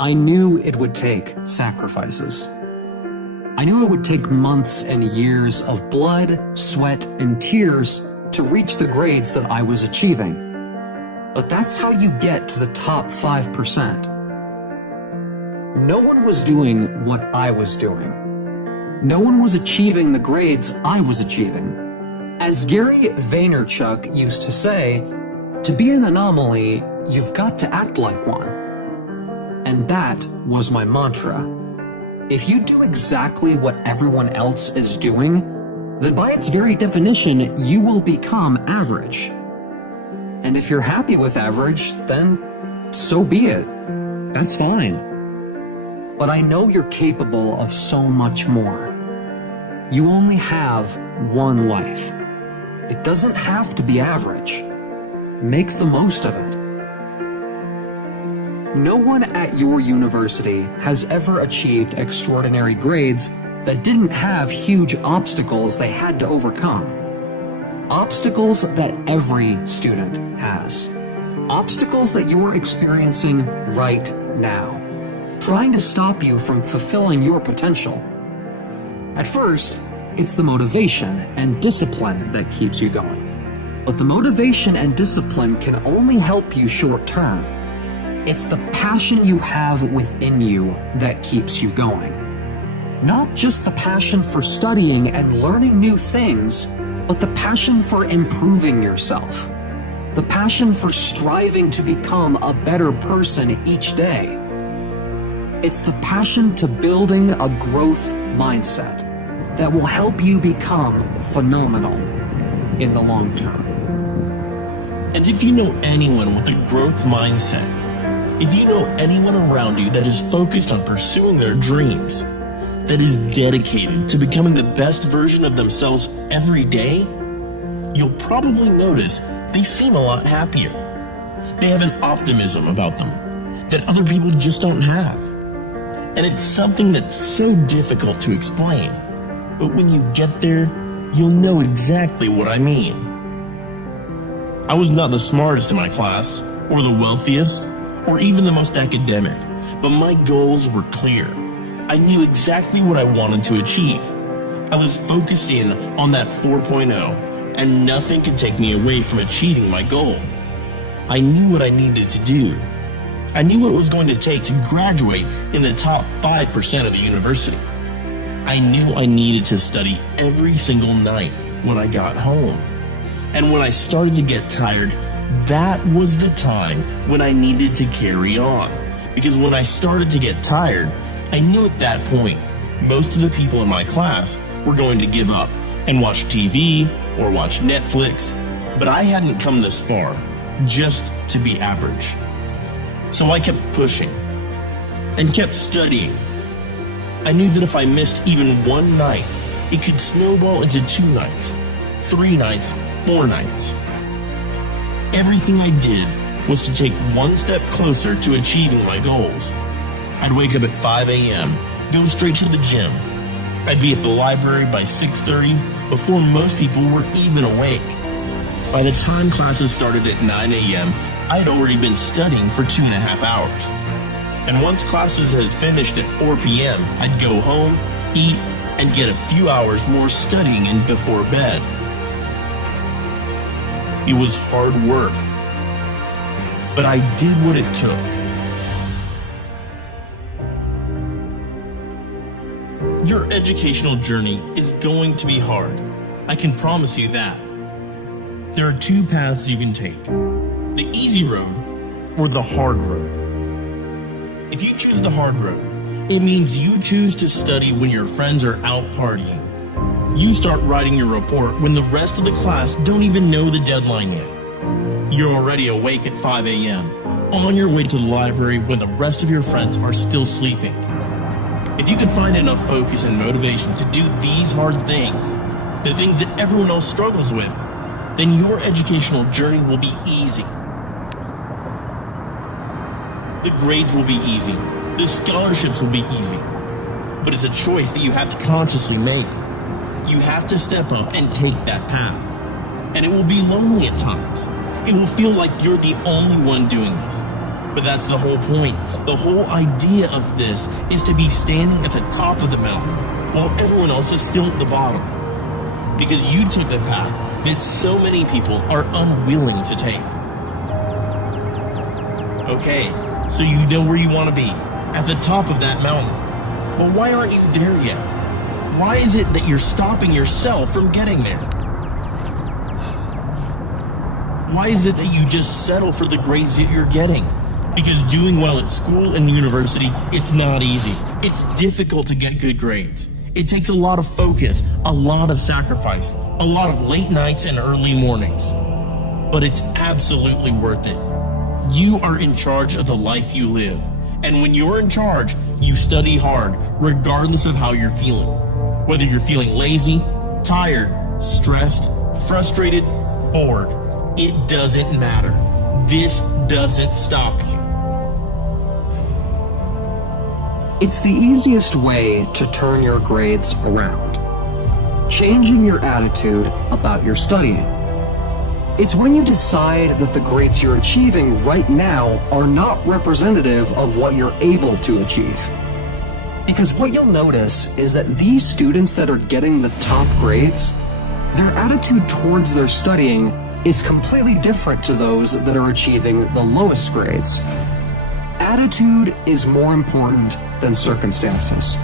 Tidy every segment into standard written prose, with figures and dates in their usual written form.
I knew it would take sacrifices. I knew it would take months and years of blood, sweat, and tears to reach the grades that I was achieving. But that's how you get to the top 5%. No one was doing what I was doing. No one was achieving the grades I was achieving. As Gary Vaynerchuk used to say, to be an anomaly, you've got to act like one. And that was my mantra. If you do exactly what everyone else is doing, then by its very definition, you will become average. And if you're happy with average, then so be it. That's fine. But I know you're capable of so much more. You only have one life. It doesn't have to be average. Make the most of it. No one at your university has ever achieved extraordinary grades that didn't have huge obstacles they had to overcome. Obstacles that every student has. Obstacles that you're experiencing right now, trying to stop you from fulfilling your potential. At first, it's the motivation and discipline that keeps you going. But the motivation and discipline can only help you short term. It's the passion you have within you that keeps you going. Not just the passion for studying and learning new things, but the passion for improving yourself. The passion for striving to become a better person each day. It's the passion to building a growth mindset that will help you become phenomenal in the long term. And if you know anyone with a growth mindset, if you know anyone around you that is focused on pursuing their dreams, that is dedicated to becoming the best version of themselves every day, you'll probably notice they seem a lot happier. They have an optimism about them that other people just don't have. And it's something that's so difficult to explain, but when you get there, you'll know exactly what I mean. I was not the smartest in my class, or the wealthiest, or even the most academic, but my goals were clear. I knew exactly what I wanted to achieve. I was focused in on that 4.0, and nothing could take me away from achieving my goal. I knew what I needed to do. I knew what it was going to take to graduate in the top 5% of the university. I knew I needed to study every single night when I got home. And when I started to get tired, that was the time when I needed to carry on. Because when I started to get tired, I knew at that point, most of the people in my class were going to give up and watch TV or watch Netflix, but I hadn't come this far just to be average. So I kept pushing and kept studying. I knew that if I missed even one night, it could snowball into 2 nights, 3 nights, 4 nights. Everything I did was to take one step closer to achieving my goals. I'd wake up at 5 a.m., go straight to the gym. I'd be at the library by 6:30 before most people were even awake. By the time classes started at 9 a.m., I'd already been studying for 2.5 hours. And once classes had finished at 4 p.m., I'd go home, eat, and get a few hours more studying in before bed. It was hard work, but I did what it took. Your educational journey is going to be hard. I can promise you that. There are 2 paths you can take: the easy road or the hard road. If you choose the hard road, it means you choose to study when your friends are out partying. You start writing your report when the rest of the class don't even know the deadline yet. You're already awake at 5 a.m., on your way to the library when the rest of your friends are still sleeping. If you can find enough focus and motivation to do these hard things, the things that everyone else struggles with, then your educational journey will be easy. The grades will be easy. The scholarships will be easy. But it's a choice that you have to consciously make. You have to step up and take that path. And it will be lonely at times. It will feel like you're the only one doing this. But that's the whole point. The whole idea of this is to be standing at the top of the mountain while everyone else is still at the bottom. Because you took the path that so many people are unwilling to take. Okay, so you know where you want to be, at the top of that mountain. But why aren't you there yet? Why is it that you're stopping yourself from getting there? Why is it that you just settle for the grades that you're getting? Because doing well at school and university, it's not easy. It's difficult to get good grades. It takes a lot of focus, a lot of sacrifice, a lot of late nights and early mornings. But it's absolutely worth it. You are in charge of the life you live. And when you're in charge, you study hard, regardless of how you're feeling. Whether you're feeling lazy, tired, stressed, frustrated, bored, it doesn't matter. This doesn't stop you. It's the easiest way to turn your grades around. Changing your attitude about your studying. It's when you decide that the grades you're achieving right now are not representative of what you're able to achieve. Because what you'll notice is that these students that are getting the top grades, their attitude towards their studying is completely different to those that are achieving the lowest grades. Attitude is more important than circumstances,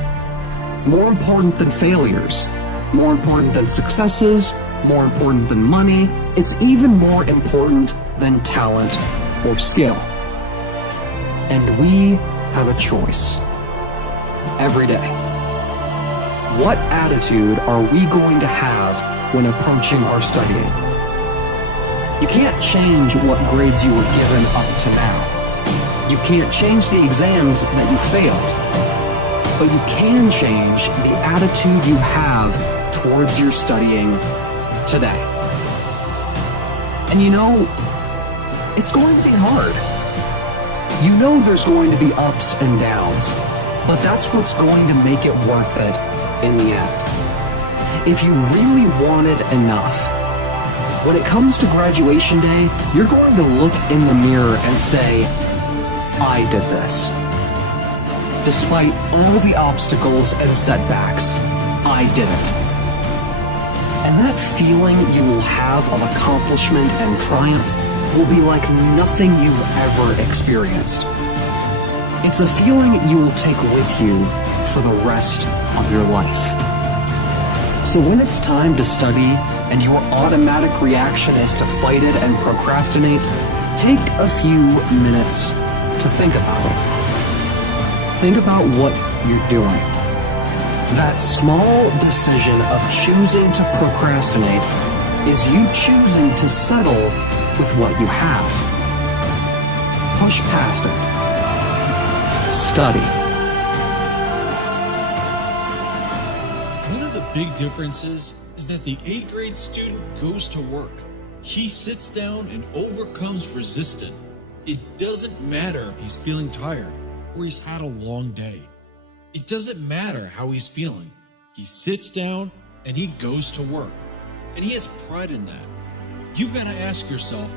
more important than failures, more important than successes, more important than money. It's even more important than talent or skill. And we have a choice every day. What attitude are we going to have when approaching our studying? You can't change what grades you were given up to now. You can't change the exams that you failed, but you can change the attitude you have towards your studying today. And you know, it's going to be hard. You know there's going to be ups and downs, but that's what's going to make it worth it in the end. If you really want it enough, when it comes to graduation day, you're going to look in the mirror and say, I did this. Despite all the obstacles and setbacks, I did it. And that feeling you will have of accomplishment and triumph will be like nothing you've ever experienced. It's a feeling you will take with you for the rest of your life. So when it's time to study and your automatic reaction is to fight it and procrastinate, take a few minutes to think about it. Think about what you're doing. That small decision of choosing to procrastinate is you choosing to settle with what you have. Push past it. Study. One of the big differences is that the A-grade student goes to work. He sits down and overcomes resistance. It doesn't matter if he's feeling tired or he's had a long day. It doesn't matter how he's feeling. He sits down and he goes to work. And he has pride in that. You've got to ask yourself,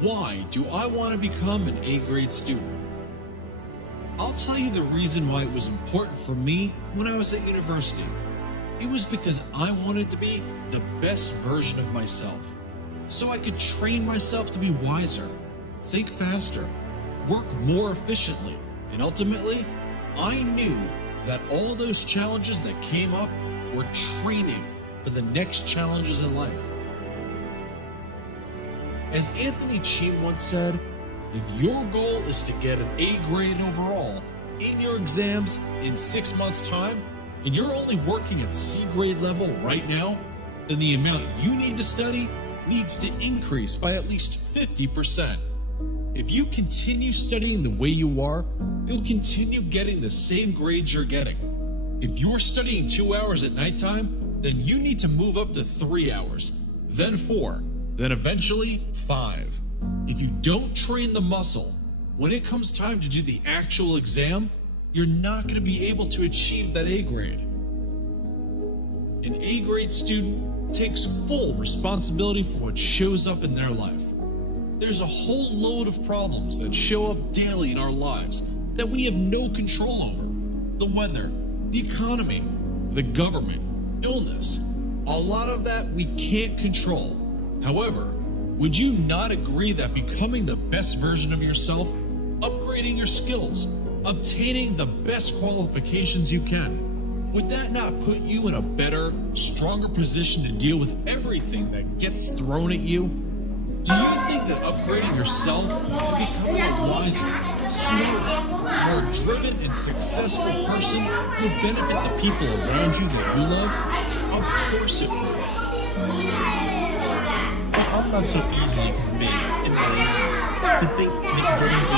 why do I want to become an A-grade student? I'll tell you the reason why it was important for me when I was at university. It was because I wanted to be the best version of myself, so I could train myself to be wiser, think faster, work more efficiently, and ultimately, I knew that all those challenges that came up were training for the next challenges in life. As Anthony Cheam once said, if your goal is to get an A grade overall in your exams in 6 months' time, and you're only working at C grade level right now, then the amount you need to study needs to increase by at least 50%. If you continue studying the way you are, you'll continue getting the same grades you're getting. If you're studying 2 hours at nighttime, then you need to move up to 3 hours, then 4, then eventually 5. If you don't train the muscle, when it comes time to do the actual exam, you're not going to be able to achieve that A grade. An A grade student takes full responsibility for what shows up in their life. There's a whole load of problems that show up daily in our lives that we have no control over. The weather, the economy, the government, illness. A lot of that we can't control. However, would you not agree that becoming the best version of yourself, upgrading your skills, obtaining the best qualifications you can, would that not put you in a better, stronger position to deal with everything that gets thrown at you? Do you think that upgrading yourself and becoming a wiser, smarter, more driven and successful person would benefit the people around you that you love? Of course it would. I'm not so easily convinced and naive to think that getting good grades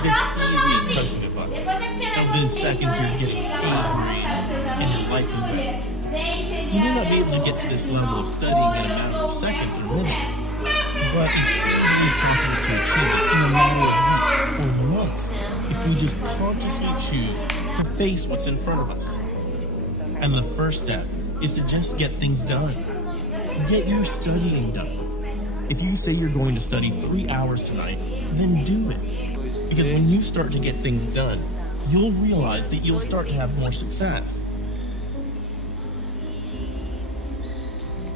is as easy as pressing a button. Within seconds you're getting A grades and your life is better. You may not be able to get to this level of studying in a matter of seconds or minutes, but it's easily possible to achieve it in a matter of weeks or months if we just consciously choose to face what's in front of us. And the first step is to just get things done. Get your studying done. If you say you're going to study 3 hours tonight, then do it. Because when you start to get things done, you'll realize that you'll start to have more success.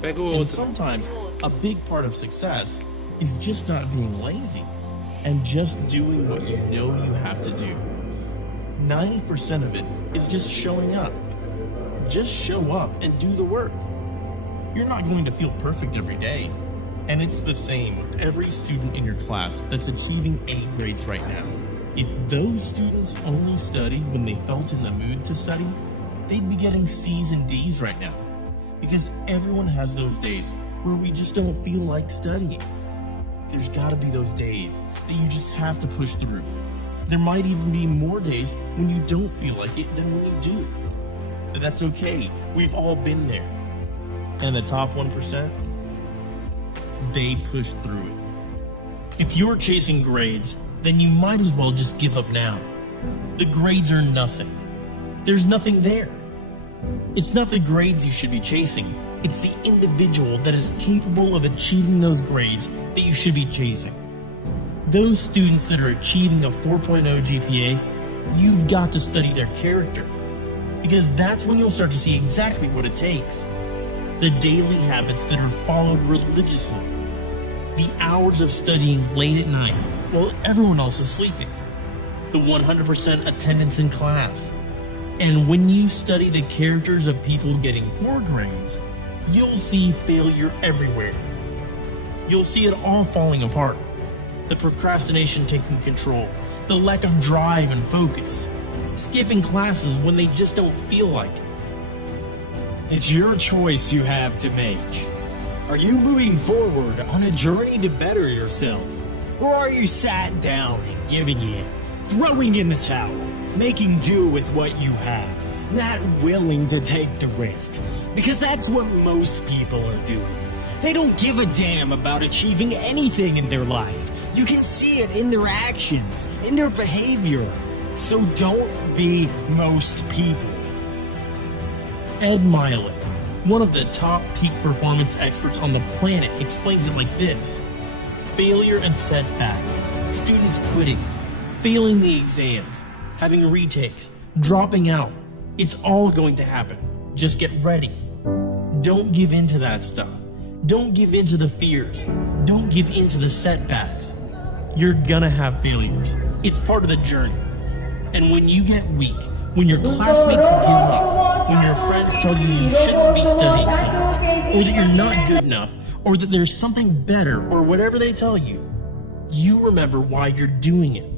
And sometimes a big part of success is just not being lazy and just doing what you know you have to do. 90% of it is just showing up. Just show up and do the work. You're not going to feel perfect every day. And it's the same with every student in your class that's achieving A grades right now. If those students only studied when they felt in the mood to study, they'd be getting C's and D's right now. Because everyone has those days where we just don't feel like studying. There's gotta be those days that you just have to push through. There might even be more days when you don't feel like it than when you do. But that's okay, we've all been there. And the top 1%, they push through it. If you're chasing grades, then you might as well just give up now. The grades are nothing. There's nothing there. It's not the grades you should be chasing. It's the individual that is capable of achieving those grades that you should be chasing. Those students that are achieving a 4.0 GPA, you've got to study their character. Because that's when you'll start to see exactly what it takes. The daily habits that are followed religiously. The hours of studying late at night while everyone else is sleeping. The 100% attendance in class. And when you study the characters of people getting poor grades, you'll see failure everywhere. You'll see it all falling apart. The procrastination taking control, the lack of drive and focus, skipping classes when they just don't feel like it. It's your choice you have to make. Are you moving forward on a journey to better yourself? Or are you sat down and giving in, throwing in the towel, making do with what you have, not willing to take the risk? Because that's what most people are doing. They don't give a damn about achieving anything in their life. You can see it in their actions, in their behavior. So don't be most people. Ed Milet, one of the top peak performance experts on the planet, explains it like this. Failure and setbacks, students quitting, failing the exams, having retakes, dropping out. It's all going to happen. Just get ready. Don't give in to that stuff. Don't give in to the fears. Don't give in to the setbacks. You're gonna have failures. It's part of the journey. And when you get weak, when your classmates give up, when your friends tell you you shouldn't be studying so much, or that you're not good enough, or that there's something better, or whatever they tell you, you remember why you're doing it.